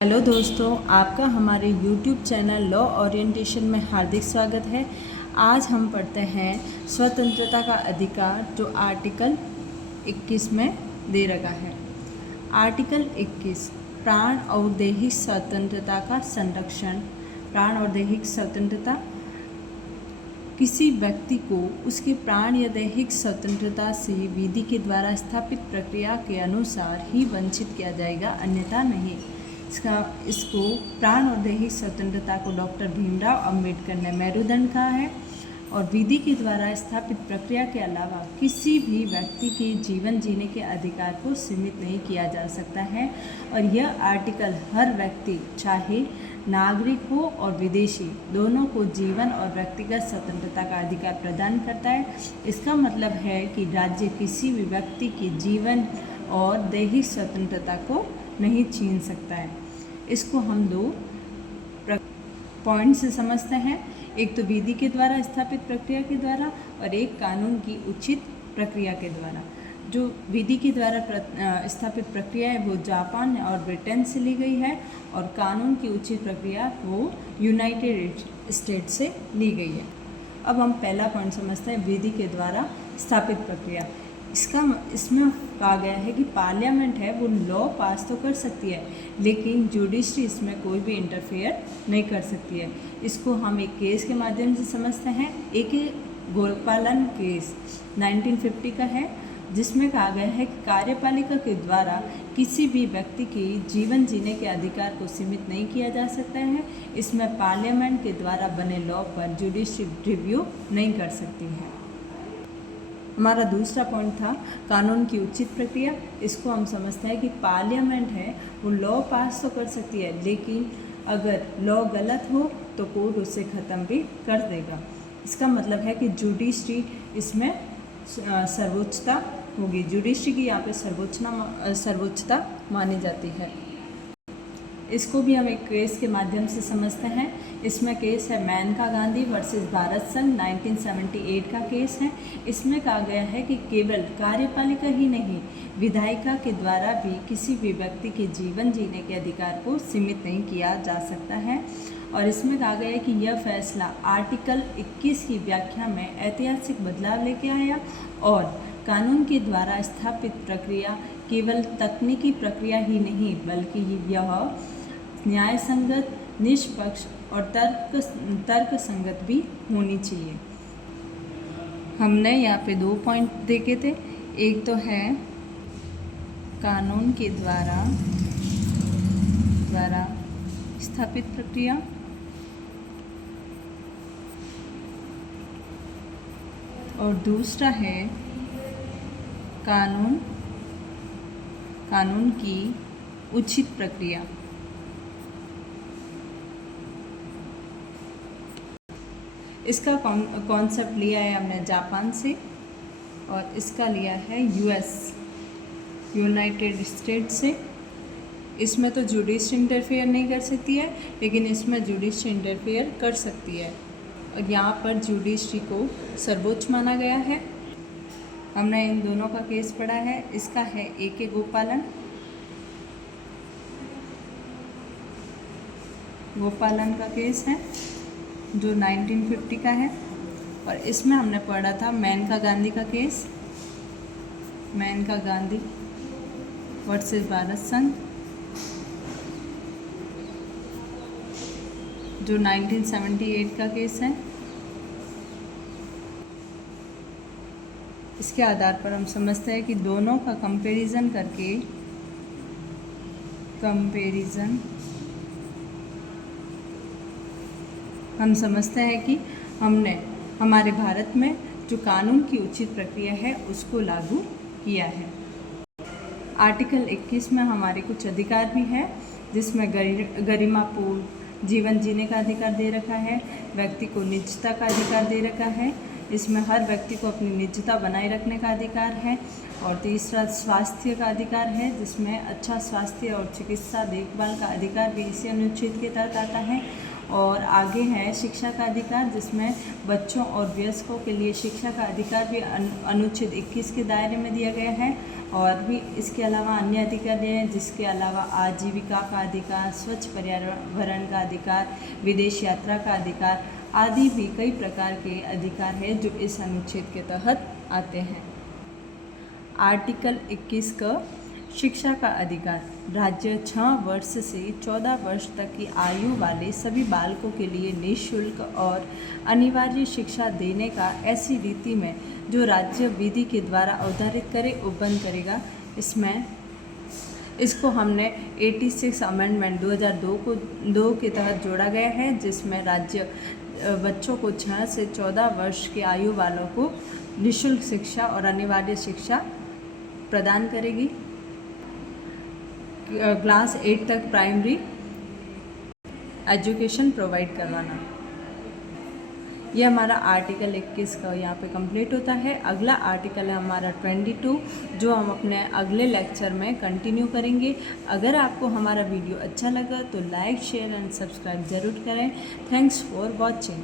Hello दोस्तों, आपका हमारे YouTube चैनल लॉ ओरिएंटेशन में हार्दिक स्वागत है। आज हम पढ़ते हैं स्वतंत्रता का अधिकार जो आर्टिकल 21 में दे रखा है। आर्टिकल 21 प्राण और दैहिक स्वतंत्रता का संरक्षण। प्राण और दैहिक स्वतंत्रता किसी व्यक्ति को उसके प्राण या दैहिक स्वतंत्रता से विधि के द्वारा स्थापित प्रक्रिया के अनुसार ही वंचित किया जाएगा, अन्यथा नहीं। इसको प्राण और दैहिक स्वतंत्रता को डॉक्टर भीमराव अंबेडकर ने मेरुदंड कहा है और विधि के द्वारा स्थापित प्रक्रिया के अलावा किसी भी व्यक्ति के जीवन जीने के अधिकार को सीमित नहीं किया जा सकता है। और यह आर्टिकल हर व्यक्ति, चाहे नागरिक हो और विदेशी, दोनों को जीवन और व्यक्तिगत स्वतंत्रता का अधिकार प्रदान करता है। इसका मतलब है कि राज्य किसी भी व्यक्ति के जीवन और दैहिक स्वतंत्रता को नहीं छीन सकता है। इसको हम दो पॉइंट से समझते हैं, एक तो विधि के द्वारा स्थापित प्रक्रिया के द्वारा और एक कानून की उचित प्रक्रिया के द्वारा। जो विधि के द्वारा स्थापित प्रक्रिया है वो जापान और ब्रिटेन से ली गई है और कानून की उचित प्रक्रिया वो यूनाइटेड स्टेट्स से ली गई है। अब हम पहला पॉइंट समझते हैं, विधि के द्वारा स्थापित प्रक्रिया। इसमें कहा गया है कि पार्लियामेंट है वो लॉ पास तो कर सकती है, लेकिन जुडिशरी इसमें कोई भी इंटरफेयर नहीं कर सकती है। इसको हम एक केस के माध्यम से समझते हैं। एक गोपालन केस 1950 का है, जिसमें कहा गया है कि कार्यपालिका के द्वारा किसी भी व्यक्ति के जीवन जीने के अधिकार को सीमित नहीं किया जा सकता है। इसमें पार्लियामेंट के द्वारा बने लॉ पर जुडिशरी रिव्यू नहीं कर सकती है। हमारा दूसरा पॉइंट था कानून की उचित प्रक्रिया। इसको हम समझते हैं कि पार्लियामेंट है वो लॉ पास तो कर सकती है, लेकिन अगर लॉ गलत हो तो कोर्ट उसे ख़त्म भी कर देगा। इसका मतलब है कि जुडिशरी इसमें सर्वोच्चता होगी। जुडिशरी की यहाँ पे सर्वोच्चता मानी जाती है। इसको भी हम एक केस के माध्यम से समझते हैं। इसमें केस है मेनका गांधी वर्सेस भारत संघ 1978 का केस है। इसमें कहा गया है कि केवल कार्यपालिका ही नहीं, विधायिका के द्वारा भी किसी भी व्यक्ति के जीवन जीने के अधिकार को सीमित नहीं किया जा सकता है। और इसमें कहा गया है कि यह फैसला आर्टिकल 21 की व्याख्या में ऐतिहासिक बदलाव लेके आया और कानून के द्वारा स्थापित प्रक्रिया केवल तकनीकी प्रक्रिया ही नहीं, बल्कि यह न्याय संगत, निष्पक्ष और तर्क संगत भी होनी चाहिए। हमने यहाँ पे दो पॉइंट देखे थे, एक तो है कानून के द्वारा स्थापित प्रक्रिया और दूसरा है कानून की उचित प्रक्रिया। इसका कॉन्सेप्ट लिया है हमने जापान से और इसका लिया है यूनाइटेड स्टेट्स से। इसमें तो जुडिशरी इंटरफेयर नहीं कर सकती है, लेकिन इसमें जुडिशरी इंटरफेयर कर सकती है और यहाँ पर जुडिशरी को सर्वोच्च माना गया है। हमने इन दोनों का केस पढ़ा है। इसका है ए.के. गोपालन का केस है जो 1950 का है। और इसमें हमने पढ़ा था मेनका गांधी का केस, मेनका गांधी वर्सेस भारत संघ जो 1978 का केस है। इसके आधार पर हम समझते हैं कि दोनों का कंपैरिजन करके हम समझते हैं कि हमने हमारे भारत में जो कानून की उचित प्रक्रिया है उसको लागू किया है। आर्टिकल 21 में हमारे कुछ अधिकार भी है, जिसमें गरिमापूर्ण जीवन जीने का अधिकार दे रखा है, व्यक्ति को निजता का अधिकार दे रखा है। इसमें हर व्यक्ति को अपनी निजता बनाए रखने का अधिकार है। और तीसरा स्वास्थ्य का अधिकार है, जिसमें अच्छा स्वास्थ्य और चिकित्सा देखभाल का अधिकार भी इसी अनुच्छेद के तहत आता है। और आगे है शिक्षा का अधिकार, जिसमें बच्चों और वयस्कों के लिए शिक्षा का अधिकार भी अनुच्छेद 21 के दायरे में दिया गया है। और भी इसके अलावा अन्य अधिकार हैं, जिसके अलावा आजीविका का अधिकार, स्वच्छ पर्यावरण का अधिकार, विदेश यात्रा का अधिकार आदि भी कई प्रकार के अधिकार हैं जो इस अनुच्छेद के तहत आते हैं। आर्टिकल 21 का शिक्षा का अधिकार। राज्य 6 वर्ष से 14 वर्ष तक की आयु वाले सभी बालकों के लिए निःशुल्क और अनिवार्य शिक्षा देने का ऐसी रीति में जो राज्य विधि के द्वारा अवधारित करे उपबंध करेगा। इसको हमने 86 अमेंडमेंट 2002 के तहत जोड़ा गया है, जिसमें राज्य बच्चों को 6 से 14 वर्ष की आयु वालों को निःशुल्क शिक्षा और अनिवार्य शिक्षा प्रदान करेगी। क्लास 8 तक प्राइमरी एजुकेशन प्रोवाइड करवाना। यह हमारा आर्टिकल 21 का यहाँ पे कंप्लीट होता है। अगला आर्टिकल है हमारा 22, जो हम अपने अगले लेक्चर में कंटिन्यू करेंगे। अगर आपको हमारा वीडियो अच्छा लगा तो लाइक, शेयर एंड सब्सक्राइब ज़रूर करें। Thanks for watching.